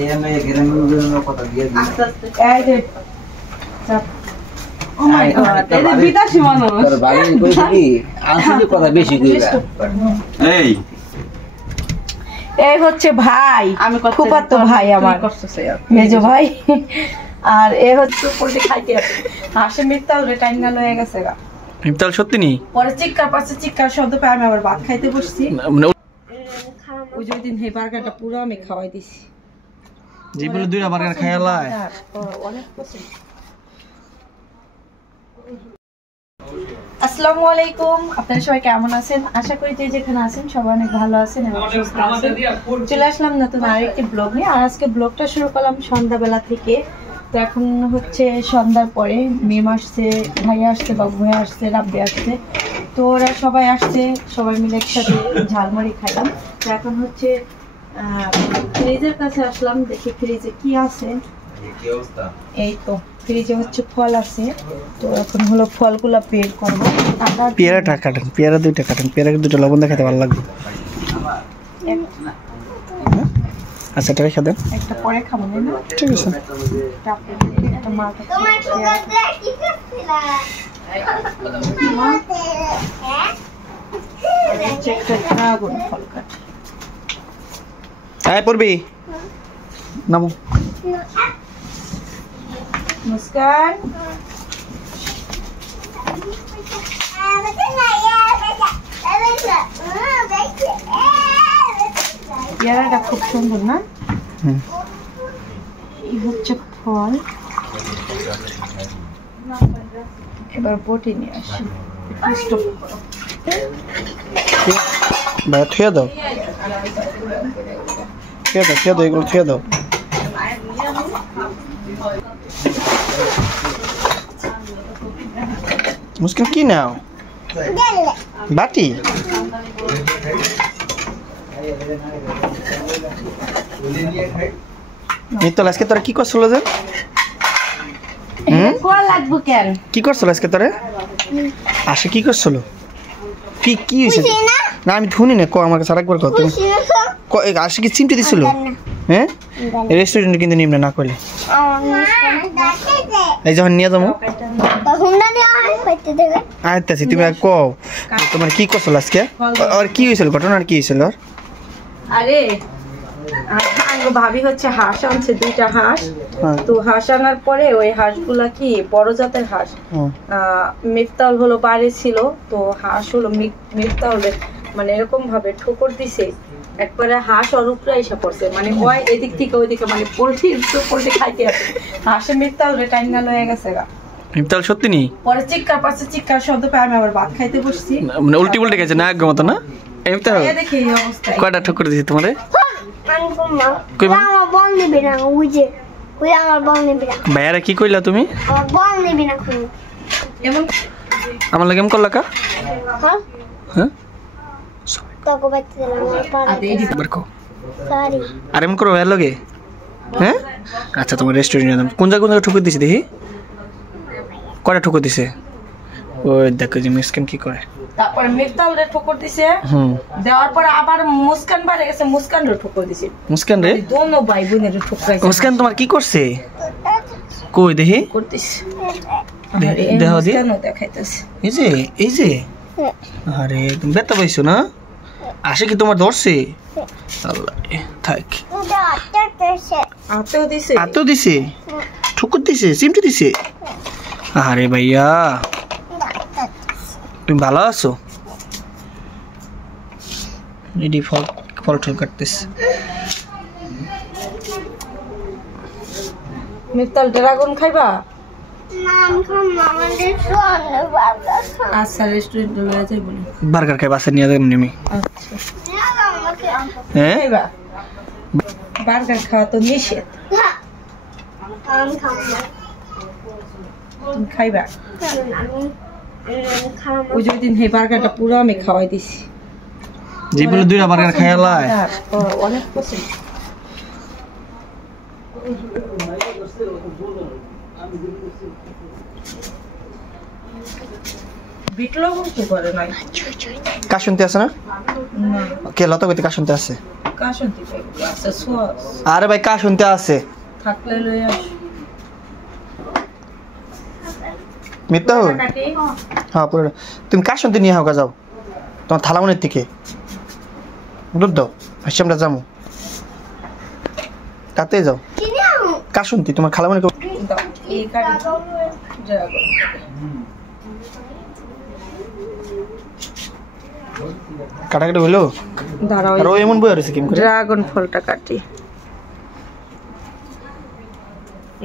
এই আমি গ্রামের কথা দিয়ে দিই আস্তে আস্তে এই যে চাপ ও মাই গড এই যে বিকাশী মানুষ তোর ভাই কইছে কি আসলে কথা বেশি কইরা এই এই হচ্ছে ভাই আমি ফুফাতো ভাই আমার মেজো ভাই আর এ হচ্ছে পোল্ট্রি খাইতে আছে হাসে মিত্তাল রে টাইনা লয়ে গেছে গা মিত্তাল সত্যি নি পরে চিৎকার শব্দ পেয়ে আমি আবার ভাত খাইতে বসছি ওই যে দিন হে বার্গারটা পুরো আমি খাওয়াই দিছি জীবনে দুইটা বার্গার খাইলায় অনেক পছন্দ। আসসালামু আলাইকুম, আপনারা সবাই কেমন আছেন? আশা করি যে যেখানে আছেন সবাই অনেক ভালো আছেন এবং সুস্থ আছেন। চলে আসলাম নতুন আরেকটি ব্লগ নিয়ে। আর আজকে ব্লগটা শুরু করলাম সন্ধ্যাবেলা থেকে। তো এখন হচ্ছে সন্ধ্যার পরে মেম আসছে, ভাই আসছে, বাবু ভাই আসছে, রাব্বি আসছে। তো ওরা সবাই আসছে, সবাই মিলে একসাথে ঝালমুড়ি খাইলাম। তো এখন হচ্ছে ফ্রিজের কাছে আসলাম, দেখি ফ্রিজে কি আছে। এই তো ফ্রিজে হচ্ছে ফল আছে, তো এখন হলো ফলগুলো বের করবো। পেয়ারাটা কাটেন, পেয়ারা দুইটা কাটেন, পেয়ারা দুটো লবণ দেখাতে ভালো লাগবে। আচ্ছা এটা রেখে দেন, একটা পরে খাবো না? ঠিক আছে। একটা মা একটা ড্রাগন ফল কাটে। হ্যাঁ পড়বি নামো। মুস্কান পেয়ারাটা খুব সুন্দর না? এই হচ্ছে ফল। এবার বটি নিয়ে আসি। ভাই থুয়ে দাও, থুয়ে দাও, এগুলো থুয়ে দাও। মুশকিল কি নাও? বাটি মিত্তল আজকে তোরা কি করছিল যে? কি করছিল আজকে তোরে? আসে কি করছিল? কি কি হয়েছে? না আমি শুনি না, ক আমার কাছে আরেকবার কত আসে কি চিমটি দিছিল? হ্যাঁ রেস্টুরেন্টে কিন্তু নিম্ন না করলে এই যখন নিয়ে যাবো আচ্ছা তুমি আর কও তোমার কি করছিল আজকে? আর কি হয়েছিল, ঘটনা আর কি হয়েছিল? আরে ভাবি হচ্ছে হাঁস আনছে, দুইটা হাঁস। তো হাঁস আনার পরে ওই হাঁসগুলা কি বড় জাতের হাঁস, মিফতাউল হলো বাইরে ছিল। তো হাঁস হলো মিফতাউলের মানে এরকম ভাবে ঠোকর দিছে, একবারে হাঁস ওর উপরে এসে পড়ছে। মানে ওই এদিক থেকে ওইদিকে মানে পোল্ট্রি খাইতে আছে হাঁসে মিফতাউল টাইনা লয়ে গেছে গা। মিফতাউল সত্যি নি? পরে চিৎকার শব্দ পেয়ে আমি আবার ভাত খাইতে বসছি। মানে উল্টি উল্টে গেছে না আগে মতো না? এমনি দেখি এই অবস্থা। কয়টা ঠোকর দিছে তোমারে? ভাইয়ারা কি কইলা তুমি? আমার লাগে এম করলা কা? হ্যাঁ আর এম করো ভাইয়ার লগে? হ্যাঁ আচ্ছা তোমার রেস্টুরেন্টে কোন জায়গায় ঠুকুর দিছে দেখি? কয়টা ঠুকুর দিছে? ওই দেখো যে মিসকিন কি করে। তারপরে মিফতাউলরে ঠোকর দিছে, দেওয়ার পরে আবার মুস্কান বাইরে গেছে, মুস্কানরে ঠোকর দিছে। মুস্কান রে দোনো ভাই বোনের ঠোকরাইছে। মুস্কান তোমার কি করছে? কই দেখি করতেছে, দেখাও দি, কেন দেখাইতেছে? এই যে আরে তুমি ব্যথা পাইছো না? আসে কি তোমার ধরছে? আল্লাহ থাক, হাতেও দিছে, ঠুকুর দিছে, চিমটি দিছে। আরে ভাইয়া তুমি ভালো আছো? এডি ফল ঠল কাটতেছে। মিফতাল ড্রাগন খাইবা? আচ্ছা রেস্টুরেন্টে লয়ে যাই বলি। বার্গার খাই বাসা নিয়ে যাবেন আমি। আচ্ছা হ্যাঁ খাইবা? বার্গার খাওয়া তো নিষেধ। তুমি খাইবা? ওই যে দিন হে বার্গারটা পুরো আমি খাওয়াই দিছি। জীবনে দুইটা বার্গার খাইলায় অনেক পছন্দ। বিট লবণ কি করে নাই কাশুনতে আছে না কে লতা কইতে কাশুনতে আছে কাশুনতে আছে সস আরে ভাই কাশুনতে আছে থাকলে লই আস মিথ্যা হ্যাঁ পুরো তুমি কাশুনতে নিয়ে হাওকা যাও তোমার থালামনের থেকে দুধ দাও আমরা যাবো কাতে যাও কাশুনতি তোমার খালামনে এই কাটি কাটাকাটি হইলো দাঁড়াও আর ও এমন বই আছে কি ড্রাগন ফলটা কাটি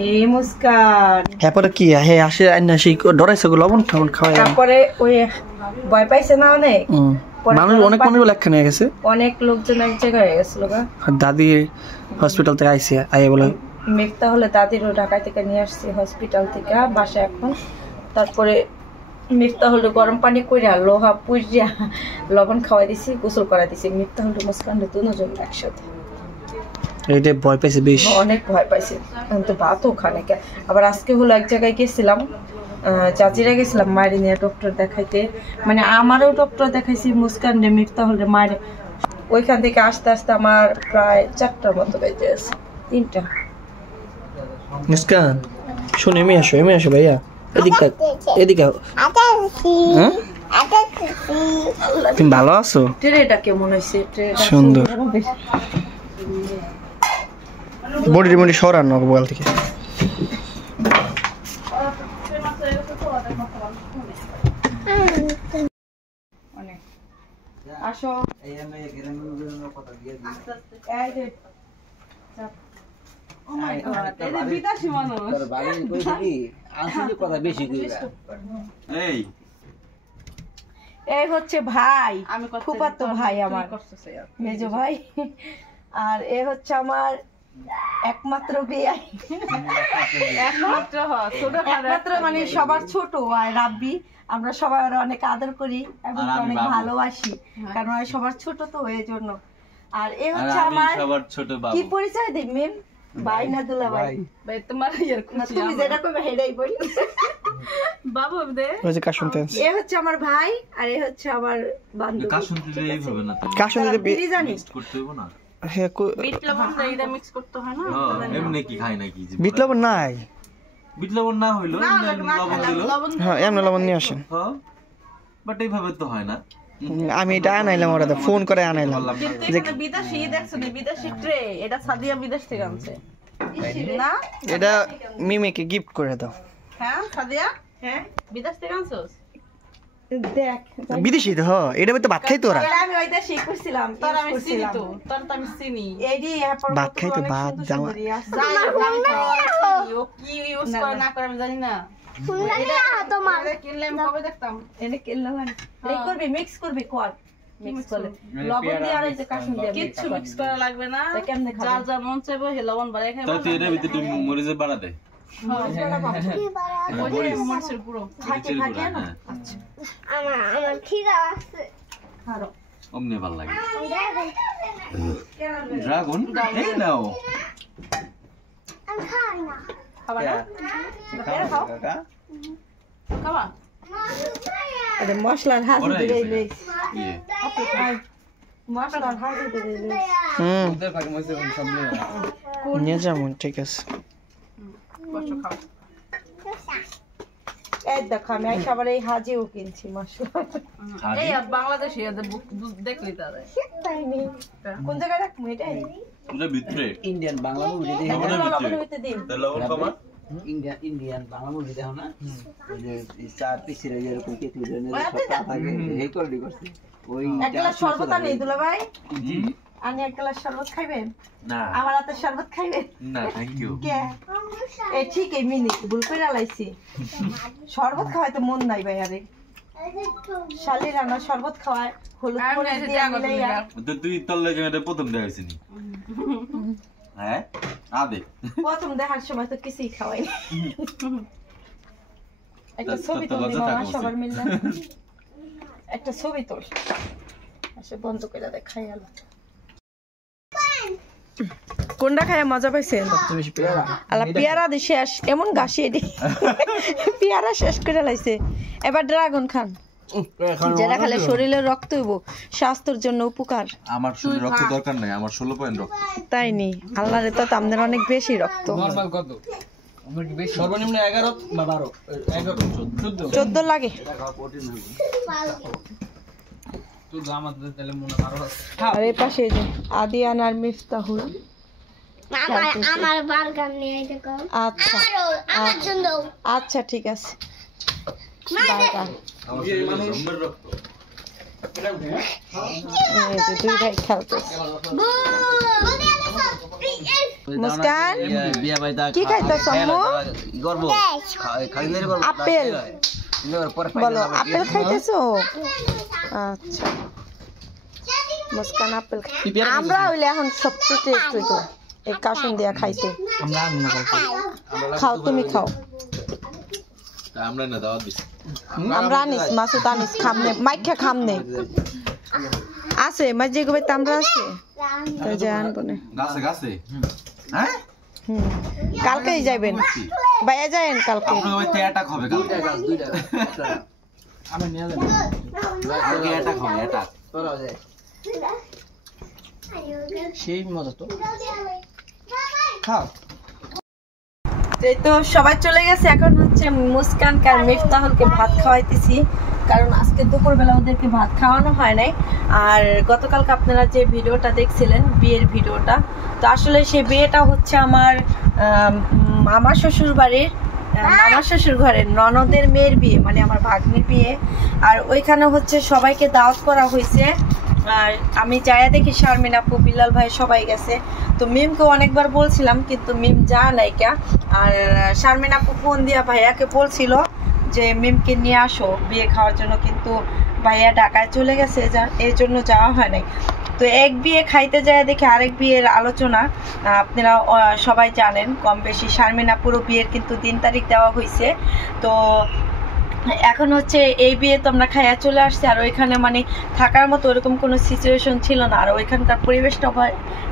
এই মুস্কান এরপরে কি হে আসে আইনা সেই ডরাইছে গো লবণ খাওন খাওয়ায় তারপরে ওই ভয় পাইছে না অনেক মানুষ অনেক মানুষ লেখা নিয়ে গেছে অনেক লোকজন এক জায়গায় হয়ে গেছিল গা দাদি হসপিটাল থেকে আইছে আইয়া বলে মেঘটা হলে দাদিরও ঢাকা থেকে নিয়ে আসছি হসপিটাল থেকে বাসায় এখন তারপরে মিফতা হলো গরম পানি কইরা লোহা পুইরা লবণ খাওয়াই দিছি গোসল করা দিছি মিফতা হলো মুস্কান দুজন একসাথে এইটা ভয় পাইছে বেশ অনেক ভয় পাইছে তো ভাতও খানে আবার আজকে হলো এক জায়গায় গেছিলাম চাচিরা গেছিলাম মায়ের নিয়ে ডক্টর দেখাইতে মানে আমারও ডক্টর দেখাইছি মুস্কান রে মিফতা হলে মায়ের ওইখান থেকে আস্তে আস্তে আমার প্রায় 4টার মতো বেজে আছে 3টা মুস্কান শুনে এমে আসো ভাইয়া এদিকে তুমি ভালো আছো ট্রেটা কেমন হয়েছে সুন্দর বডির মধ্যে সরানো বল থেকে আসো এই হচ্ছে ভাই ফুফাতো ভাই আমার মেজো ভাই আর এ হচ্ছে আমার একমাত্র বিয়ে একমাত্র মানে সবার ছোট আর রাব্বি আমরা সবাই ওরা অনেক আদর করি এবং অনেক ভালোবাসি কারণ সবার ছোট তো এই জন্য আর এ হচ্ছে আমার কি পরিচয় দিই মেম ভাই না দুলা ভাই ভাই তোমার ইয়ার খুশি তুমি যেটা কইবে হেডাই বলি বাবু দে ওই যে কাশুনতে আছে এ হচ্ছে আমার ভাই আর এ হচ্ছে আমার বান্ধবী কাশুনতে এইভাবে না কাশুনতে মিক্স করতে হবে না হ্যাঁ বিট লবণ এটা মিক্স করতে হয় না এমনি কি খাই নাকি বিট লবণ নাই বিট লবণ না হইলো লবণ দিল হ্যাঁ এমনি লবণ নিয়ে আসেন হ্যাঁ বাট এইভাবে তো হয় না আমি এটা আনাইলাম ওরা ফোন করে আনাইলাম যে বিদেশি দেখছো না বিদেশি ট্রে এটা সাদিয়া বিদেশ থেকে আনছে না এটা মিমিকে গিফট করে দাও হ্যাঁ সাদিয়া হ্যাঁ বিদেশ থেকে আনছস দেখ বিদেশি তো হ্যাঁ এটা তো ভাত খাই তো ওরা আমি ওইটা শিখছিলাম তোর আমি চিনি তো তোর তো আমি চিনি এইডি এরপর ভাত খাই তো ভাত জামা ও কি ইউজ করে না করে আমি জানি না কিনলাম কবে দেখতাম এনে কিনলাম এই করবি মিক্স করবি কর মিক্স করলে লবণ দিয়ে আর এই যে কাশুন দিয়ে কিছু মিক্স করা লাগবে না কেমনে খাবে যা যা মন চাইবো হে লবণ বাড়াই খাবে তাতে এর ভিতরে তুমি মরিচে বাড়া দে মরিচের গুঁড়ো থাকে না আচ্ছা আমার খিদা আছে খারো অমনি ভালো লাগে ড্রাগন এই নাও আমি খাই না খাবা না এটা খাও খাবা আরে মশলার হাত দিয়ে লই মশলার হাত দিয়ে লই ওদের ভাগে মশলা সব নিয়ে যাবো ঠিক আছে বসো খাও এই দেখো আমি সবার এই হাজিও কিনছি মশলা এই বাংলাদেশে দেখলি তারে কোন জায়গায় রাখবো এটা পুরো ভিতরে ইন্ডিয়ান বাংলা মুভি দেখে লবণ কমা ইন্ডিয়ান বাংলা মুভি দেখো না ওই যে চার পিসের এরকম কেটে দেন থাকে এই কোয়ালিটি করছে ওই এক গ্লাস শরবত আনি দুলা ভাই আনি এক গ্লাস শরবত খাইবেন না আমার হাতে শরবত খাইবেন না থ্যাংক ইউ কে এই ঠিক এই মিনি ভুল করে লাইছি শরবত খাওয়াইতে মন নাই ভাই আরে শালির রান্না শরবত খাওয়ায় হলুদ করে দিয়ে মিলাইয়া তো তুই তল্লে কেমনে প্রথম দেখাইছিস হ্যাঁ আদে প্রথম দেখার সময় তো কিছুই খাওয়াই একটা ছবি তো মামা সবার মিললে একটা ছবি তোল আসে বন্ধ করে দেখাই আলো কোনটা খায় মজা পাইছেন আলা পেয়ারা দি শেষ এমন গাছি এডি পেয়ারা শেষ করে লাইছে এবার ড্রাগন খান যেটা খেলে শরীরে রক্ত হইব, স্বাস্থ্যের জন্য উপকার। আমার শরীরে রক্ত দরকার নাই, আমার 16 পয়েন্ট রক্ত। তাই নি? আল্লাহরে তো আমাদের অনেক বেশি রক্ত। নরমাল কত? আমার কি বেশি? সর্বনিম্ন 11 বা 12, 11 14 লাগে। তুই আমাদের তাহলে মনে আরো আছে। আর এই পাশে এই যে আদিয়ান আর মিফতাহুল। আমার বার্গার নিয়ে আইতে কও। আচ্ছা আমার জন্য। আচ্ছা ঠিক আছে। বার্গার আমার শরীরে জম্মের রক্ত। এই যে দুই ভাই খেলতেছে। মুস্কান বিয়া বাইদা কি খাইতেছ আম্মু? করব খাইলের করব আপেল বলো, আপেল খাইতেছো? আচ্ছা মুস্কান আপেল আমরা হইলে এখন সবচেয়ে টেস্ট হইতো এই কাসুন দিয়া খাইতে। আমরা না খাও তুমি খাও। আমরা না দাওয়াত দিছি। আমরা আনিস মাসুদ আনিস খামনে মাইখা খামনে আছে মাঝে গোবে তামরা আছে তো জান বনে গাছে গাছে হ্যাঁ কালকেই যাবেন বাইয়া যাবেন কালকে। আপনার ওই অ্যাটাক হবে কালকে। গাছ দুইটা আমি নিয়ে যাব। কালকে অ্যাটাক হবে অ্যাটাক। তোরা যায় সেই মজা তো। খাও। এই তো সবাই চলে গেছে, এখন হচ্ছে মুস্কান আর মিফতাহুলকে ভাত খাওয়াইতেছি, কারণ আজকে দুপুরবেলা ওদেরকে ভাত খাওয়ানো হয় নাই। আর গতকালকে আপনারা যে ভিডিওটা দেখছিলেন বিয়ের ভিডিওটা, তো আসলে সেই বিয়েটা হচ্ছে আমার মামা শ্বশুর বাড়ির মামা শ্বশুর ঘরের ননদের মেয়ের বিয়ে, মানে আমার ভাগ্নির বিয়ে। আর ওইখানে হচ্ছে সবাইকে দাওয়াত করা হয়েছে। আর আমি যায়া দেখি শারমিন আপু বিল্লাল ভাই সবাই গেছে। তো মিমকে অনেকবার বলছিলাম কিন্তু মিম যা নাই কা। আর শারমিন আপু ফোন দিয়া ভাইয়াকে বলছিল যে মিমকে নিয়ে আসো বিয়ে খাওয়ার জন্য, কিন্তু ভাইয়া ঢাকায় চলে গেছে, এর জন্য যাওয়া হয় নাই। তো এক বিয়ে খাইতে যায় দেখি আরেক বিয়ের আলোচনা। আপনারা সবাই জানেন কম বেশি শারমিন আপুরও বিয়ের কিন্তু 3 তারিখ দেওয়া হয়েছে। তো এখন হচ্ছে এই বিয়ে তো আমরা খাইয়া চলে আসছি, আর ওইখানে মানে থাকার মতো ওরকম কোনো সিচুয়েশন ছিল না। আর ওইখানকার পরিবেশটা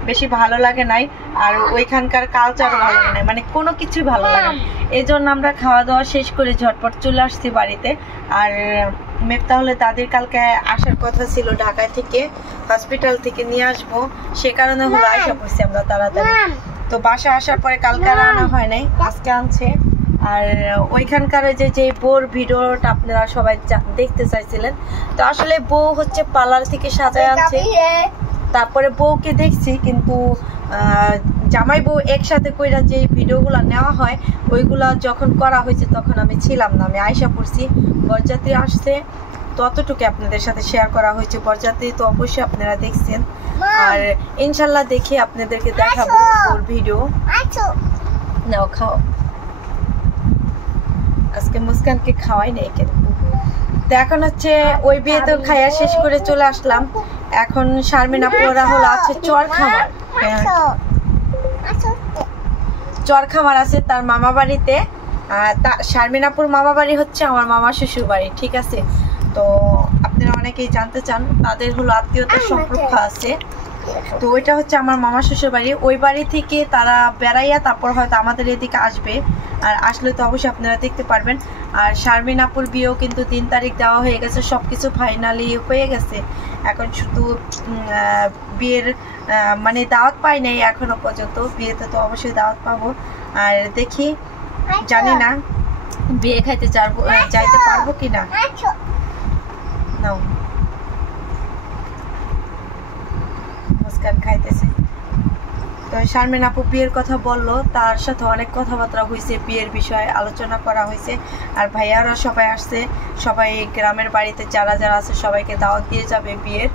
বেশি ভালো লাগে নাই, আর ওইখানকার কালচারও ভালো লাগে নাই, মানে কোনো কিছুই ভালো লাগে না। এই জন্য আমরা খাওয়া দাওয়া শেষ করে ঝটপট চলে আসছি বাড়িতে। আর মিফতাহুলের দাদির কালকে আসার কথা ছিল ঢাকায় থেকে, হসপিটাল থেকে নিয়ে আসবো, সে কারণে হলো আশা করছি আমরা তাড়াতাড়ি। তো বাসা আসার পরে কালকে আর আনা হয় নাই, আজকে আনছে। আর ওইখানকার যে বউর ভিডিওটা আপনারা সবাই দেখতে চাইছিলেন, তো আসলে বউ হচ্ছে পার্লার থেকে সাজায় আনছে, তারপরে বউকে দেখছি, কিন্তু জামাই বউ একসাথে কইরা যে ভিডিওগুলো নেওয়া হয় ওইগুলা যখন করা হয়েছে তখন আমি ছিলাম না, আমি আয়সা পড়ছি। বরযাত্রী আসছে ততটুকু আপনাদের সাথে শেয়ার করা হয়েছে, বরযাত্রী তো অবশ্যই আপনারা দেখছেন। আর ইনশাল্লাহ দেখি আপনাদেরকে দেখাবো ওর ভিডিও। নাও খাও, আজকে মুস্কানকে খাওয়াই নাই কিন্তু। তো এখন হচ্ছে ওই বিয়ে তো খাইয়া শেষ করে চলে আসলাম। এখন শারমিন আপুরা হলো আছে চরখামার, চরখামার আছে তার মামা বাড়িতে। শারমিন আপুর মামা বাড়ি হচ্ছে আমার মামা শ্বশুর বাড়ি, ঠিক আছে? তো আপনারা অনেকেই জানতে চান, তাদের হলো আত্মীয়তার সম্পর্ক আছে। তো ওইটা হচ্ছে আমার মামা শ্বশুর বাড়ি। ওই বাড়ি থেকে তারা বেড়াইয়া তারপর হয়তো আমাদের এদিকে আসবে, আর আসলে তো অবশ্যই আপনারা দেখতে পারবেন। আর শারমিন আপুর বিয়েও কিন্তু 3 তারিখ দেওয়া হয়ে গেছে, সবকিছু ফাইনালি হয়ে গেছে। এখন শুধু বিয়ের মানে দাওয়াত পাই নাই এখনো পর্যন্ত, বিয়েতে তো অবশ্যই দাওয়াত পাবো। আর দেখি, জানি না বিয়ে খাইতে যাইতে পারবো কিনা। নাও মুস্কান খাইতেছে। তো শারমিন আপু বিয়ের কথা বললো, তার সাথে অনেক কথাবার্তা হয়েছে, বিয়ের বিষয়ে আলোচনা করা হয়েছে। আর ভাইয়ারা সবাই আসছে, সবাই গ্রামের বাড়িতে যারা যারা আছে সবাইকে দাওয়াত দিয়ে যাবে বিয়ের।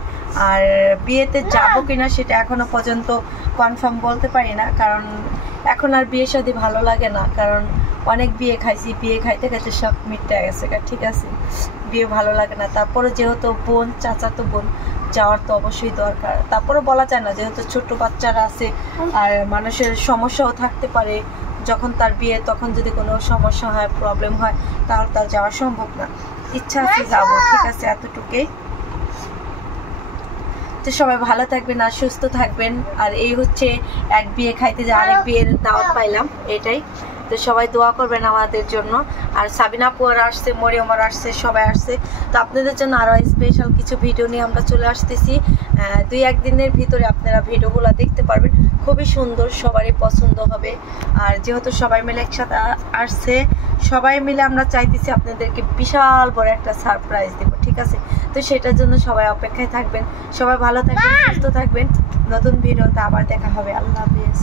আর বিয়েতে যাবো কিনা সেটা এখনো পর্যন্ত কনফার্ম বলতে পারি না, কারণ এখন আর বিয়ে শাদী ভালো লাগে না, কারণ অনেক বিয়ে খাইছি, বিয়ে খাইতে খাইতে সব মিটে গেছে, ঠিক আছে? বিয়ে ভালো লাগে না। তারপরে যেহেতু বোন, চাচাতো বোন, যাওয়ার তো অবশ্যই দরকার। তারপরে বলা যায় না, যেহেতু ছোট বাচ্চারা আছে আর মানুষের সমস্যাও থাকতে পারে, যখন তার বিয়ে তখন যদি কোনো সমস্যা হয়, প্রবলেম হয়, তাহলে তার যাওয়া সম্ভব না। ইচ্ছা আছে যাবো, ঠিক আছে? এতটুকুই। তো সবাই ভালো থাকবেন আর সুস্থ থাকবেন। আর এই হচ্ছে এক বিয়ে খাইতে যে আরেক বিয়ের দাওয়াত পাইলাম, এটাই। তো সবাই দোয়া করবেন আমাদের জন্য। আর সাবিনা আপুয়ার আসছে, মরিয়মার আসছে, সবাই আসছে। তো আপনাদের জন্য আরও স্পেশাল কিছু ভিডিও নিয়ে আমরা চলে আসতেছি। 2-1 দিনের ভিতরে আপনারা ভিডিওগুলো দেখতে পারবেন, খুবই সুন্দর, সবারই পছন্দ হবে। আর যেহেতু সবাই মিলে একসাথে আসছে, সবাই মিলে আমরা চাইতেছি আপনাদেরকে বিশাল বড় একটা সারপ্রাইজ দেব, ঠিক আছে? তো সেটার জন্য সবাই অপেক্ষায় থাকবেন। সবাই ভালো থাকবেন, সুস্থ থাকবেন। নতুন ভিডিওতে আবার দেখা হবে। আল্লাহ হাফেজ।